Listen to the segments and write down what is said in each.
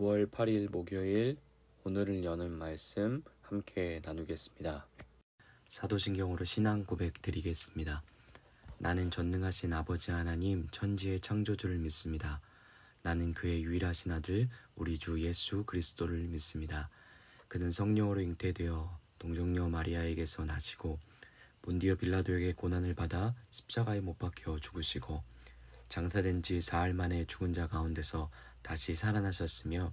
9월 8일 목요일 오늘을 여는 말씀 함께 나누겠습니다. 사도신경으로 신앙 고백 드리겠습니다. 나는 전능하신 아버지 하나님 천지의 창조주를 믿습니다. 나는 그의 유일하신 아들 우리 주 예수 그리스도를 믿습니다. 그는 성령으로 잉태되어 동정녀 마리아에게서 나시고 본디오 빌라도에게 고난을 받아 십자가에 못 박혀 죽으시고 장사된 지 사흘 만에 죽은 자 가운데서 다시 살아나셨으며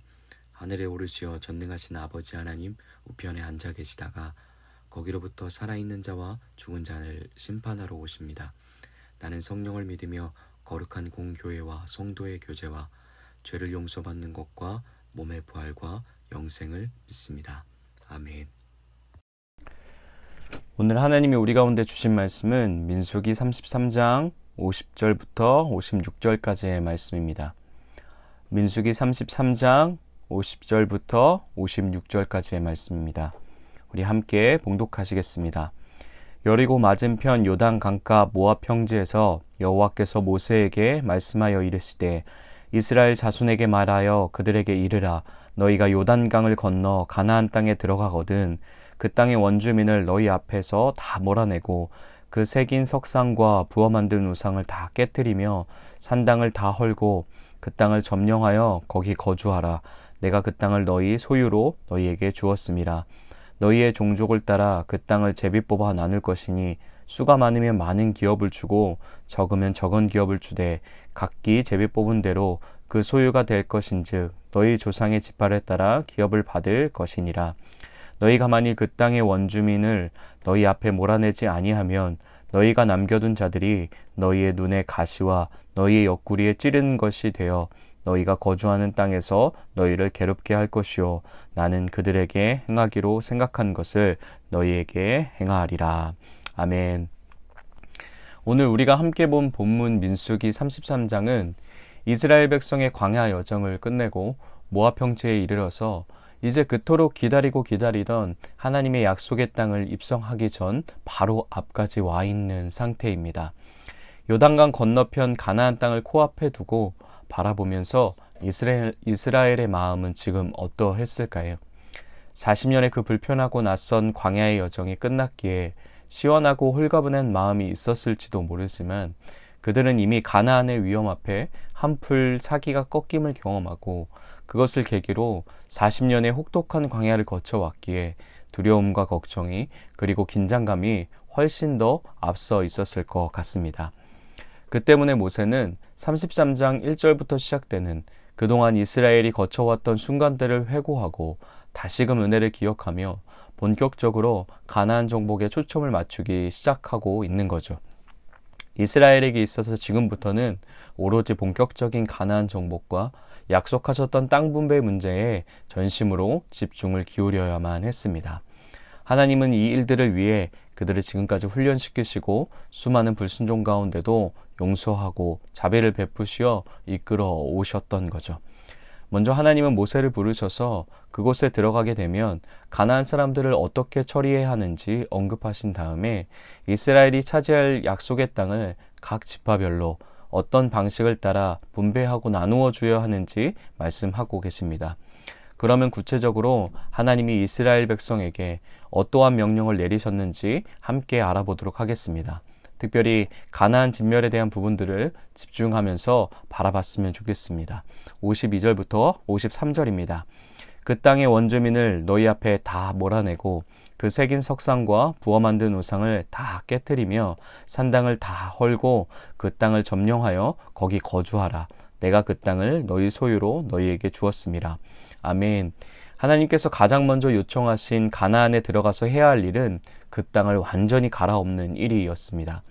하늘에 오르시어 전능하신 아버지 하나님 우편에 앉아 계시다가 거기로부터 살아있는 자와 죽은 자를 심판하러 오십니다. 나는 성령을 믿으며 거룩한 공교회와 성도의 교제와 죄를 용서받는 것과 몸의 부활과 영생을 믿습니다. 아멘. 오늘 하나님이 우리 가운데 주신 말씀은 민수기 33장 50절부터 56절까지의 말씀입니다. 민수기 33장 50절부터 56절까지의 말씀입니다. 우리 함께 봉독하시겠습니다. 여리고 맞은편 요단 강가 모압 평지에서 여호와께서 모세에게 말씀하여 이르시되 이스라엘 자손에게 말하여 그들에게 이르라 너희가 요단강을 건너 가나안 땅에 들어가거든 그 땅의 원주민을 너희 앞에서 다 몰아내고 그 새긴 석상과 부어 만든 우상을 다 깨뜨리며 산당을 다 헐고 그 땅을 점령하여 거기 거주하라. 내가 그 땅을 너희 소유로 너희에게 주었음이라. 너희의 종족을 따라 그 땅을 제비 뽑아 나눌 것이니 수가 많으면 많은 기업을 주고 적으면 적은 기업을 주되 각기 제비 뽑은 대로 그 소유가 될 것인즉 너희 조상의 지파를 따라 기업을 받을 것이니라. 너희가 만일 그 땅의 원주민을 너희 앞에 몰아내지 아니하면 너희가 남겨둔 자들이 너희의 눈에 가시와 너희의 옆구리에 찌르는 것이 되어 너희가 거주하는 땅에서 너희를 괴롭게 할 것이요 나는 그들에게 행하기로 생각한 것을 너희에게 행하리라. 아멘. 오늘 우리가 함께 본 본문 민수기 33장은 이스라엘 백성의 광야 여정을 끝내고 모압 평지에 이르러서 이제 그토록 기다리던 하나님의 약속의 땅을 입성하기 전 바로 앞까지 와 있는 상태입니다. 요단강 건너편 가나안 땅을 코앞에 두고 바라보면서 이스라엘의 마음은 지금 어떠했을까요? 40년의 그 불편하고 낯선 광야의 여정이 끝났기에 시원하고 홀가분한 마음이 있었을지도 모르지만 그들은 이미 가나안의 위험 앞에 한풀 사기가 꺾임을 경험하고 그것을 계기로 40년의 혹독한 광야를 거쳐왔기에 두려움과 걱정이 그리고 긴장감이 훨씬 더 앞서 있었을 것 같습니다. 그 때문에 모세는 33장 1절부터 시작되는 그동안 이스라엘이 거쳐왔던 순간들을 회고하고 다시금 은혜를 기억하며 본격적으로 가나안 정복에 초점을 맞추기 시작하고 있는 거죠. 이스라엘에게 있어서 지금부터는 오로지 본격적인 가나안 정복과 약속하셨던 땅 분배 문제에 전심으로 집중을 기울여야만 했습니다. 하나님은 이 일들을 위해 그들을 지금까지 훈련시키시고 수많은 불순종 가운데도 용서하고 자비를 베푸시어 이끌어 오셨던 거죠. 먼저 하나님은 모세를 부르셔서 그곳에 들어가게 되면 가나안 사람들을 어떻게 처리해야 하는지 언급하신 다음에 이스라엘이 차지할 약속의 땅을 각 지파별로 어떤 방식을 따라 분배하고 나누어 줘야 하는지 말씀하고 계십니다. 그러면 구체적으로 하나님이 이스라엘 백성에게 어떠한 명령을 내리셨는지 함께 알아보도록 하겠습니다. 특별히 가나안 진멸에 대한 부분들을 집중하면서 바라봤으면 좋겠습니다. 52절부터 53절입니다. 그 땅의 원주민을 너희 앞에 다 몰아내고 그 새긴 석상과 부어 만든 우상을 다 깨뜨리며 산당을 다 헐고 그 땅을 점령하여 거기 거주하라. 내가 그 땅을 너희 소유로 너희에게 주었음이라. 아멘. 하나님께서 가장 먼저 요청하신 가나안에 들어가서 해야 할 일은 그 땅을 완전히 갈아엎는 일이었습니다.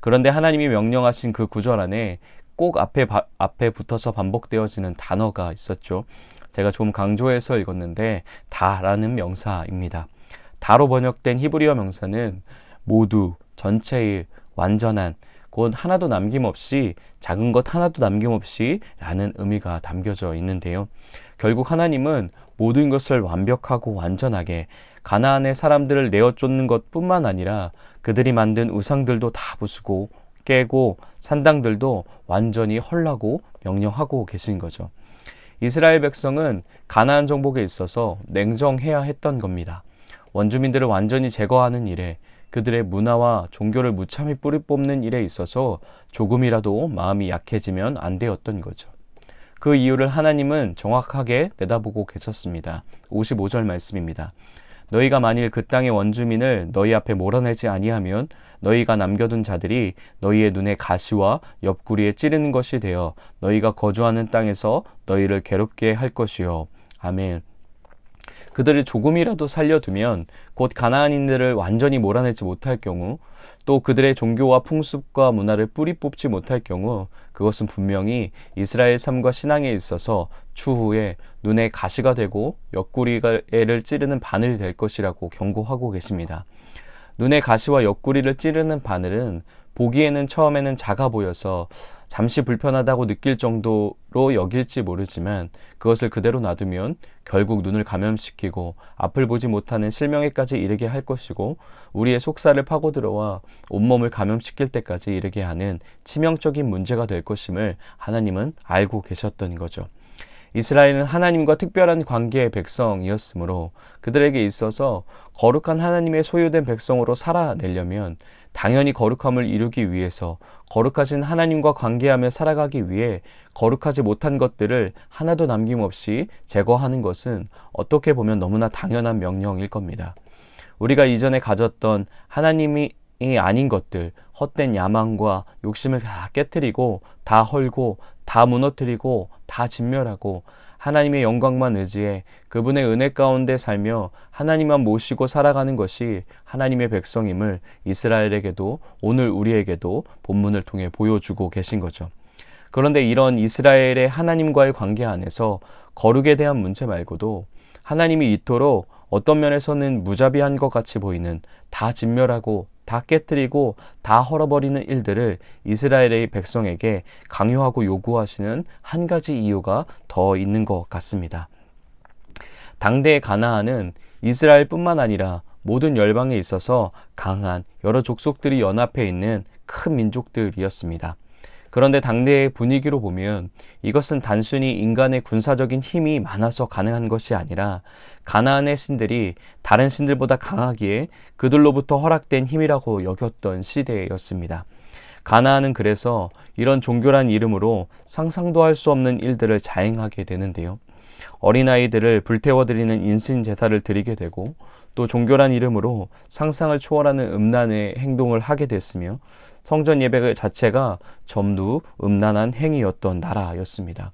그런데 하나님이 명령하신 그 구절 안에 꼭 앞에 붙어서 반복되어지는 단어가 있었죠. 제가 좀 강조해서 읽었는데 다라는 명사입니다. 다로 번역된 히브리어 명사는 모두, 전체의, 완전한, 곧 하나도 남김없이, 작은 것 하나도 남김없이 라는 의미가 담겨져 있는데요. 결국 하나님은 모든 것을 완벽하고 완전하게 가나안의 사람들을 내어 쫓는 것뿐만 아니라 그들이 만든 우상들도 다 부수고 깨고 산당들도 완전히 헐라고 명령하고 계신 거죠. 이스라엘 백성은 가나안 정복에 있어서 냉정해야 했던 겁니다. 원주민들을 완전히 제거하는 일에, 그들의 문화와 종교를 무참히 뿌리 뽑는 일에 있어서 조금이라도 마음이 약해지면 안 되었던 거죠. 그 이유를 하나님은 정확하게 내다보고 계셨습니다. 55절 말씀입니다. 너희가 만일 그 땅의 원주민을 너희 앞에 몰아내지 아니하면 너희가 남겨둔 자들이 너희의 눈에 가시와 옆구리에 찌르는 것이 되어 너희가 거주하는 땅에서 너희를 괴롭게 할 것이요. 아멘. 그들을 조금이라도 살려두면 곧 가나안인들을 완전히 몰아내지 못할 경우, 또 그들의 종교와 풍습과 문화를 뿌리 뽑지 못할 경우, 그것은 분명히 이스라엘 삶과 신앙에 있어서 추후에 눈에 가시가 되고 옆구리를 찌르는 바늘이 될 것이라고 경고하고 계십니다. 눈에 가시와 옆구리를 찌르는 바늘은 보기에는 처음에는 작아 보여서 잠시 불편하다고 느낄 정도로 여길지 모르지만, 그것을 그대로 놔두면 결국 눈을 감염시키고 앞을 보지 못하는 실명에까지 이르게 할 것이고, 우리의 속살을 파고들어와 온몸을 감염시킬 때까지 이르게 하는 치명적인 문제가 될 것임을 하나님은 알고 계셨던 거죠. 이스라엘은 하나님과 특별한 관계의 백성이었으므로 그들에게 있어서 거룩한 하나님의 소유된 백성으로 살아내려면 당연히 거룩함을 이루기 위해서, 거룩하신 하나님과 관계하며 살아가기 위해 거룩하지 못한 것들을 하나도 남김없이 제거하는 것은 어떻게 보면 너무나 당연한 명령일 겁니다. 우리가 이전에 가졌던 하나님이 아닌 것들, 헛된 야망과 욕심을 다 깨트리고 다 헐고 다 무너뜨리고 다 진멸하고 하나님의 영광만 의지해 그분의 은혜 가운데 살며 하나님만 모시고 살아가는 것이 하나님의 백성임을 이스라엘에게도 오늘 우리에게도 본문을 통해 보여주고 계신 거죠. 그런데 이런 이스라엘의 하나님과의 관계 안에서 거룩에 대한 문제 말고도 하나님이 이토록 어떤 면에서는 무자비한 것 같이 보이는, 다 진멸하고 다 깨뜨리고 다 헐어버리는 일들을 이스라엘의 백성에게 강요하고 요구하시는 한 가지 이유가 더 있는 것 같습니다. 당대의 가나안은 이스라엘뿐만 아니라 모든 열방에 있어서 강한 여러 족속들이 연합해 있는 큰 민족들이었습니다. 그런데 당대의 분위기로 보면 이것은 단순히 인간의 군사적인 힘이 많아서 가능한 것이 아니라 가나안의 신들이 다른 신들보다 강하기에 그들로부터 허락된 힘이라고 여겼던 시대였습니다. 가나안은 그래서 이런 종교란 이름으로 상상도 할 수 없는 일들을 자행하게 되는데요. 어린아이들을 불태워드리는 인신제사를 드리게 되고, 또 종교란 이름으로 상상을 초월하는 음란의 행동을 하게 됐으며, 성전 예배 자체가 전부 음란한 행위였던 나라였습니다.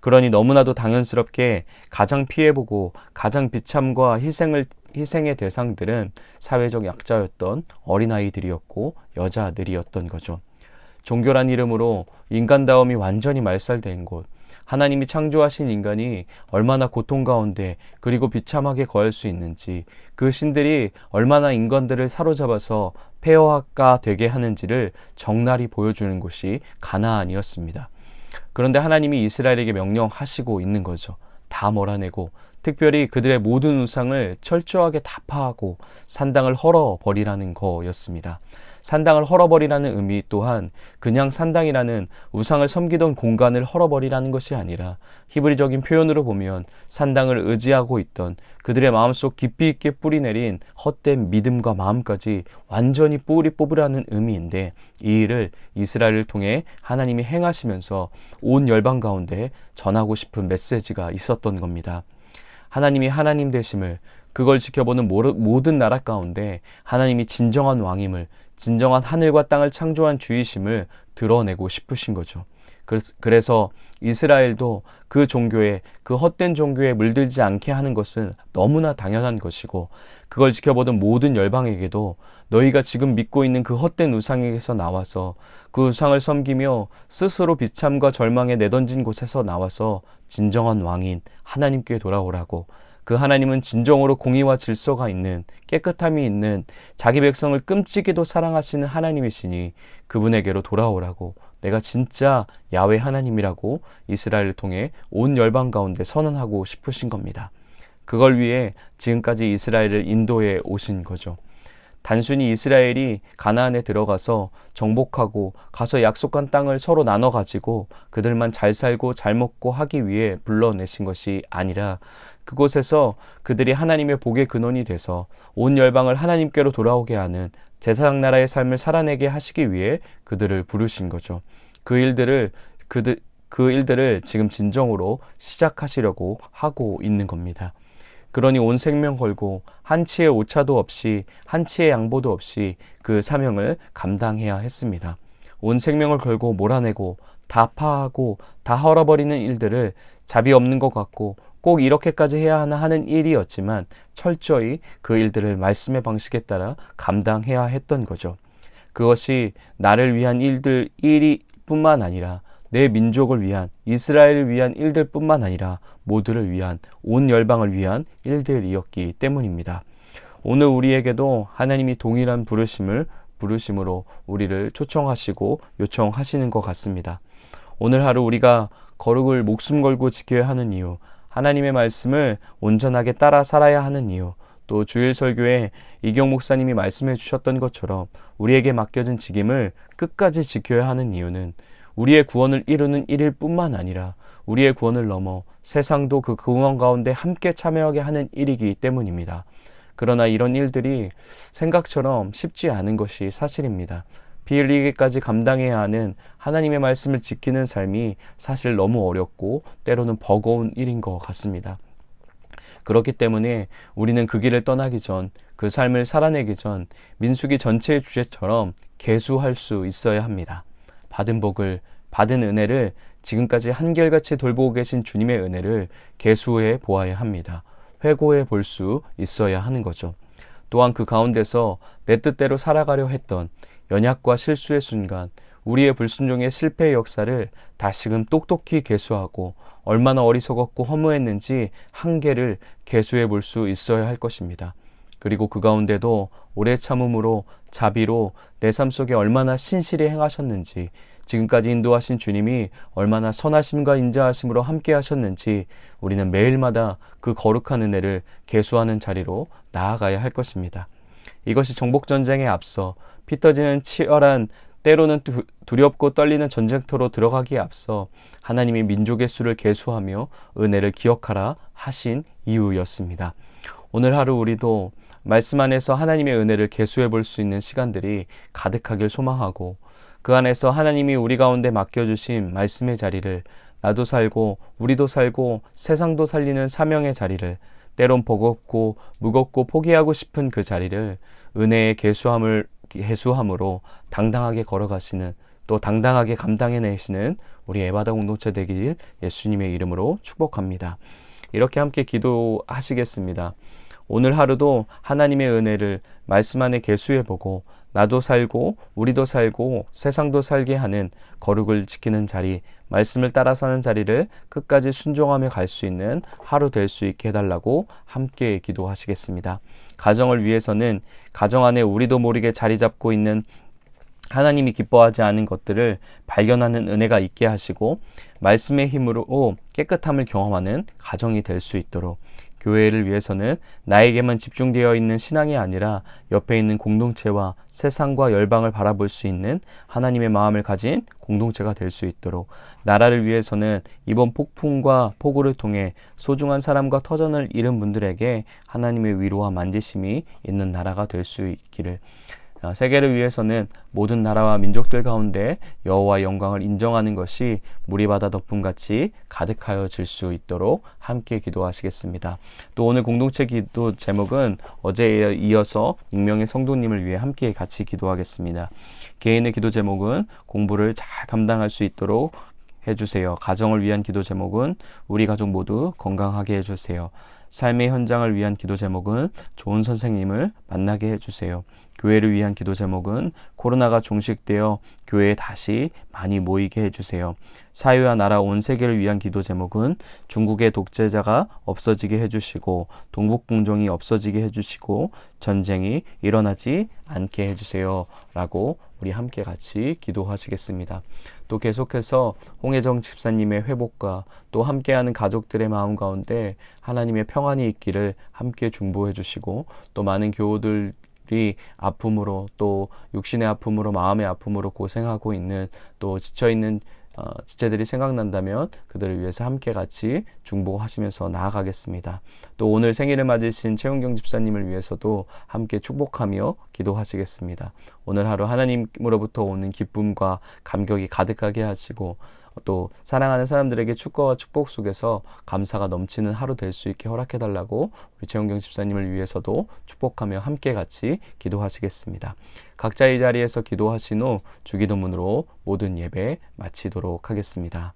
그러니 너무나도 당연스럽게 가장 피해보고 가장 비참과 희생의 대상들은 사회적 약자였던 어린아이들이었고 여자들이었던 거죠. 종교란 이름으로 인간다움이 완전히 말살된 곳, 하나님이 창조하신 인간이 얼마나 고통 가운데 그리고 비참하게 거할 수 있는지, 그 신들이 얼마나 인간들을 사로잡아서 폐허가 되게 하는지를 적나리 보여주는 곳이 가나안이었습니다. 그런데 하나님이 이스라엘에게 명령하시고 있는 거죠. 다 몰아내고 특별히 그들의 모든 우상을 철저하게 다 파하고 산당을 헐어버리라는 거였습니다. 산당을 헐어버리라는 의미 또한 그냥 산당이라는 우상을 섬기던 공간을 헐어버리라는 것이 아니라 히브리적인 표현으로 보면 산당을 의지하고 있던 그들의 마음속 깊이 있게 뿌리내린 헛된 믿음과 마음까지 완전히 뿌리 뽑으라는 의미인데, 이 일을 이스라엘을 통해 하나님이 행하시면서 온 열방 가운데 전하고 싶은 메시지가 있었던 겁니다. 하나님이 하나님 되심을, 그걸 지켜보는 모든 나라 가운데 하나님이 진정한 왕임을, 진정한 하늘과 땅을 창조한 주이심을 드러내고 싶으신 거죠. 그래서 이스라엘도 그 종교에, 그 헛된 종교에 물들지 않게 하는 것은 너무나 당연한 것이고, 그걸 지켜보던 모든 열방에게도 너희가 지금 믿고 있는 그 헛된 우상에게서 나와서 그 우상을 섬기며 스스로 비참과 절망에 내던진 곳에서 나와서 진정한 왕인 하나님께 돌아오라고, 그 하나님은 진정으로 공의와 질서가 있는, 깨끗함이 있는 자기 백성을 끔찍이도 사랑하시는 하나님이시니 그분에게로 돌아오라고, 내가 진짜 야훼 하나님이라고 이스라엘을 통해 온 열방 가운데 선언하고 싶으신 겁니다. 그걸 위해 지금까지 이스라엘을 인도해 오신 거죠. 단순히 이스라엘이 가나안에 들어가서 정복하고 가서 약속한 땅을 서로 나눠 가지고 그들만 잘 살고 잘 먹고 하기 위해 불러내신 것이 아니라 그곳에서 그들이 하나님의 복의 근원이 돼서 온 열방을 하나님께로 돌아오게 하는 제사장 나라의 삶을 살아내게 하시기 위해 그들을 부르신 거죠. 그 일들을 지금 진정으로 시작하시려고 하고 있는 겁니다. 그러니 온 생명 걸고 한치의 오차도 없이 한치의 양보도 없이 그 사명을 감당해야 했습니다. 온 생명을 걸고 몰아내고 다 파하고 다 헐어버리는 일들을 자비 없는 것 같고 꼭 이렇게까지 해야 하나 하는 일이었지만 철저히 그 일들을 말씀의 방식에 따라 감당해야 했던 거죠. 그것이 나를 위한 일이 뿐만 아니라 내 민족을 위한, 이스라엘을 위한 일들 뿐만 아니라 모두를 위한, 온 열방을 위한 일들이었기 때문입니다. 오늘 우리에게도 하나님이 동일한 부르심으로 우리를 초청하시고 요청하시는 것 같습니다. 오늘 하루 우리가 거룩을 목숨 걸고 지켜야 하는 이유, 하나님의 말씀을 온전하게 따라 살아야 하는 이유, 또 주일 설교에 이경 목사님이 말씀해 주셨던 것처럼 우리에게 맡겨진 직임을 끝까지 지켜야 하는 이유는 우리의 구원을 이루는 일일 뿐만 아니라 우리의 구원을 넘어 세상도 그 구원 가운데 함께 참여하게 하는 일이기 때문입니다. 그러나 이런 일들이 생각처럼 쉽지 않은 것이 사실입니다. 피 흘리기까지 감당해야 하는 하나님의 말씀을 지키는 삶이 사실 너무 어렵고 때로는 버거운 일인 것 같습니다. 그렇기 때문에 우리는 그 길을 떠나기 전, 그 삶을 살아내기 전 민수기 전체의 주제처럼 계수할 수 있어야 합니다. 받은 복을, 받은 은혜를, 지금까지 한결같이 돌보고 계신 주님의 은혜를 계수해 보아야 합니다. 회고해 볼 수 있어야 하는 거죠. 또한 그 가운데서 내 뜻대로 살아가려 했던 연약과 실수의 순간, 우리의 불순종의 실패의 역사를 다시금 똑똑히 계수하고 얼마나 어리석었고 허무했는지 한계를 계수해 볼 수 있어야 할 것입니다. 그리고 그 가운데도 오래 참음으로 자비로 내 삶 속에 얼마나 신실히 행하셨는지, 지금까지 인도하신 주님이 얼마나 선하심과 인자하심으로 함께 하셨는지 우리는 매일마다 그 거룩한 은혜를 계수하는 자리로 나아가야 할 것입니다. 이것이 정복전쟁에 앞서 피 터지는 치열한, 때로는 두렵고 떨리는 전쟁터로 들어가기에 앞서 하나님이 민족의 수를 계수하며 은혜를 기억하라 하신 이유였습니다. 오늘 하루 우리도 말씀 안에서 하나님의 은혜를 계수해 볼 수 있는 시간들이 가득하길 소망하고, 그 안에서 하나님이 우리 가운데 맡겨주신 말씀의 자리를, 나도 살고 우리도 살고 세상도 살리는 사명의 자리를, 때론 버겁고 무겁고 포기하고 싶은 그 자리를 은혜의 계수함으로 당당하게 걸어가시는, 또 당당하게 감당해내시는 우리 에바다 공동체 되길 예수님의 이름으로 축복합니다. 이렇게 함께 기도하시겠습니다. 오늘 하루도 하나님의 은혜를 말씀 안에 계수해보고 나도 살고 우리도 살고 세상도 살게 하는 거룩을 지키는 자리, 말씀을 따라 사는 자리를 끝까지 순종하며 갈 수 있는 하루 될 수 있게 해달라고 함께 기도하시겠습니다. 가정을 위해서는 가정 안에 우리도 모르게 자리 잡고 있는 하나님이 기뻐하지 않은 것들을 발견하는 은혜가 있게 하시고 말씀의 힘으로 깨끗함을 경험하는 가정이 될 수 있도록, 교회를 위해서는 나에게만 집중되어 있는 신앙이 아니라 옆에 있는 공동체와 세상과 열방을 바라볼 수 있는 하나님의 마음을 가진 공동체가 될 수 있도록, 나라를 위해서는 이번 폭풍과 폭우를 통해 소중한 사람과 터전을 잃은 분들에게 하나님의 위로와 만지심이 있는 나라가 될 수 있기를, 세계를 위해서는 모든 나라와 민족들 가운데 여호와의 영광을 인정하는 것이 무리바다 덮음같이 가득하여질 수 있도록 함께 기도하시겠습니다. 또 오늘 공동체 기도 제목은 어제에 이어서 익명의 성도님을 위해 함께 같이 기도하겠습니다. 개인의 기도 제목은 공부를 잘 감당할 수 있도록 해주세요. 가정을 위한 기도 제목은 우리 가족 모두 건강하게 해주세요. 삶의 현장을 위한 기도 제목은 좋은 선생님을 만나게 해주세요. 교회를 위한 기도 제목은 코로나가 종식되어 교회에 다시 많이 모이게 해주세요. 사회와 나라 온 세계를 위한 기도 제목은 중국의 독재자가 없어지게 해주시고 동북공정이 없어지게 해주시고 전쟁이 일어나지 않게 해주세요 라고 우리 함께 같이 기도하시겠습니다. 또 계속해서 홍혜정 집사님의 회복과 또 함께하는 가족들의 마음 가운데 하나님의 평안이 있기를 함께 중보해 주시고, 또 많은 교우들이 친구들이 아픔으로 또 육신의 아픔으로 마음의 아픔으로 고생하고 있는 또 지쳐있는 지체들이 생각난다면 그들을 위해서 함께 같이 중보하시면서 나아가겠습니다. 또 오늘 생일을 맞으신 최은경 집사님을 위해서도 함께 축복하며 기도하시겠습니다. 오늘 하루 하나님으로부터 오는 기쁨과 감격이 가득하게 하시고 또 사랑하는 사람들에게 축복과 축복 속에서 감사가 넘치는 하루 될 수 있게 허락해달라고 우리 최은경 집사님을 위해서도 축복하며 함께 같이 기도하시겠습니다. 각자 이 자리에서 기도하신 후 주기도문으로 모든 예배 마치도록 하겠습니다.